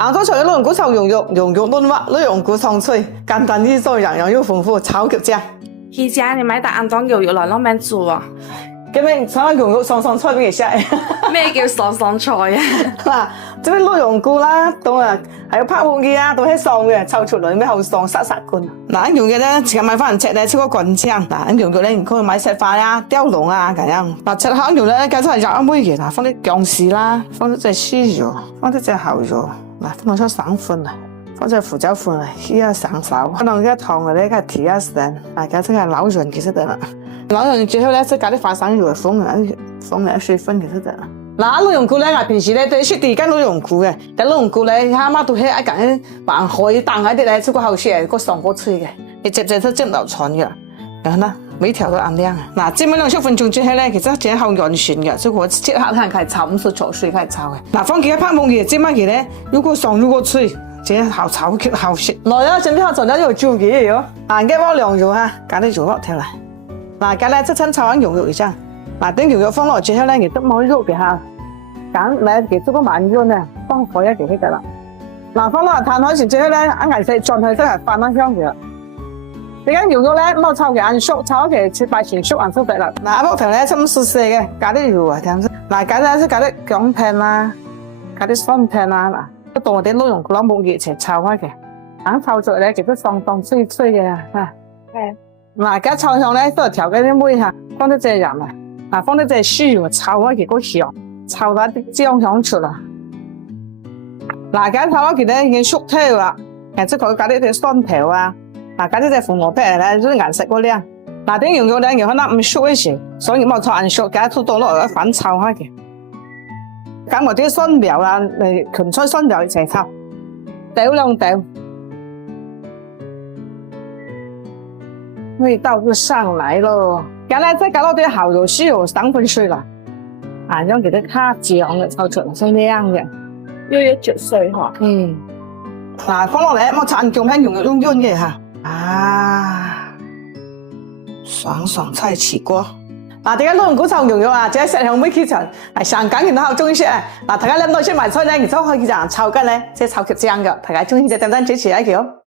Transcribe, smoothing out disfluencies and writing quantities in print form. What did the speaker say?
啱咗除咗龍骨炒羊肉，羊肉燉滑，內容骨鬆脆，簡單易做，營養又豐富，超級正。而家你買大安當牛肉來攞咩做啊？咁樣炒羊肉鬆脆俾你食。咩叫爽菜啊？嗱，這邊內容菇啦，都啊，還有拍烏雞啊，都係爽嘅，炒出來咩好爽，殺殺菌。嗱，羊肉咧，自己買翻嚟切咧，超過滾醬。嗱，羊肉咧，你可以買石塊啊、雕龍啊咁樣。嗱，切好羊肉咧，加出嚟入一妹嘅，嗱，放啲薑絲啦，放啲隻豬肉，放啲隻蠔肉，嗱，放出省粉啊，放隻胡椒粉啊，起下上手。可能啲糖嘅咧，佢提下神，嗱，加出嚟撈勻其實得啦。撈勻之後咧，再加啲花生油封嚟水分其實得啦。嗱，內容菇咧，我平時咧都識啲間內容菇嘅，但內容菇咧，啱啱都係一間橫海彈喺啲咧，超過好食，個爽個脆嘅，你直都蒸到傳嘅，然後呢，每條都啱靚。嗱，煎咗2分鐘之後咧，其實真係好軟順嘅，所以我即刻睇開炒，唔是炒水開炒嘅。嗱，放幾個拍木魚煎乜嘢咧？如果爽如果脆，真係好炒極好食。來啦，準備好做咗呢個豬嘅嘢，嗱，嘅煲涼肉哈，加啲肉落條嚟。嗱，加咧即親炒完羊肉而家。嗱，等羊肉放落之後咧，亦都冇肉嘅嚇，咁你其實個慢熱呢，放火一就得啦。嗱，放落炭開前之後咧，一顏色轉去都係翻翻香嘅。而家羊肉咧冇炒嘅硬熟，炒嘅切塊全熟硬熟得啦。嗱，一煲頭咧咁細細嘅，加啲油啊，咁嗱，加啲薑片啦，加啲蒜片啦，嗱，都當我哋內容菇攞木葉一齊炒開嘅，硬炒咗咧，其實爽爽脆脆嘅嚇。係。嗱，加炒上咧都係調嗰啲梅嚇，放啲隻鹽啊。嗱，放啲隻豬肉炒開佢個香，炒到啲醬香出啦。嗱，而家炒開佢咧已經熟透啦，然之後加啲隻蒜頭啊，嗱，加啲隻紅蘿蔔咧，啲顏色嗰啲啊。嗱，啲羊肉咧要可能唔熟嘅時，所以冇炒硬熟，加土豆落嚟反炒開嘅。加埋啲蒜苗啊，嚟芹菜蒜苗一齊炒，掉兩掉，味道就上來咯。咁咧，再加落啲蠔肉、豬肉省粉水啦，啊，讓佢哋卡醬嘅炒出嚟先靚嘅，要一絕水嗬。嗱，放落嚟冇炒薑片，用潤潤嘅嚇，啊，爽爽菜起鍋。嗱，點解內容菇炒羊肉啊？這食向咩劇場？係上緊然後中意食啊！嗱，大家諗到先買菜咧，然之後可以這樣炒緊咧，即係炒極正嘅，大家中意就點讚支持一條。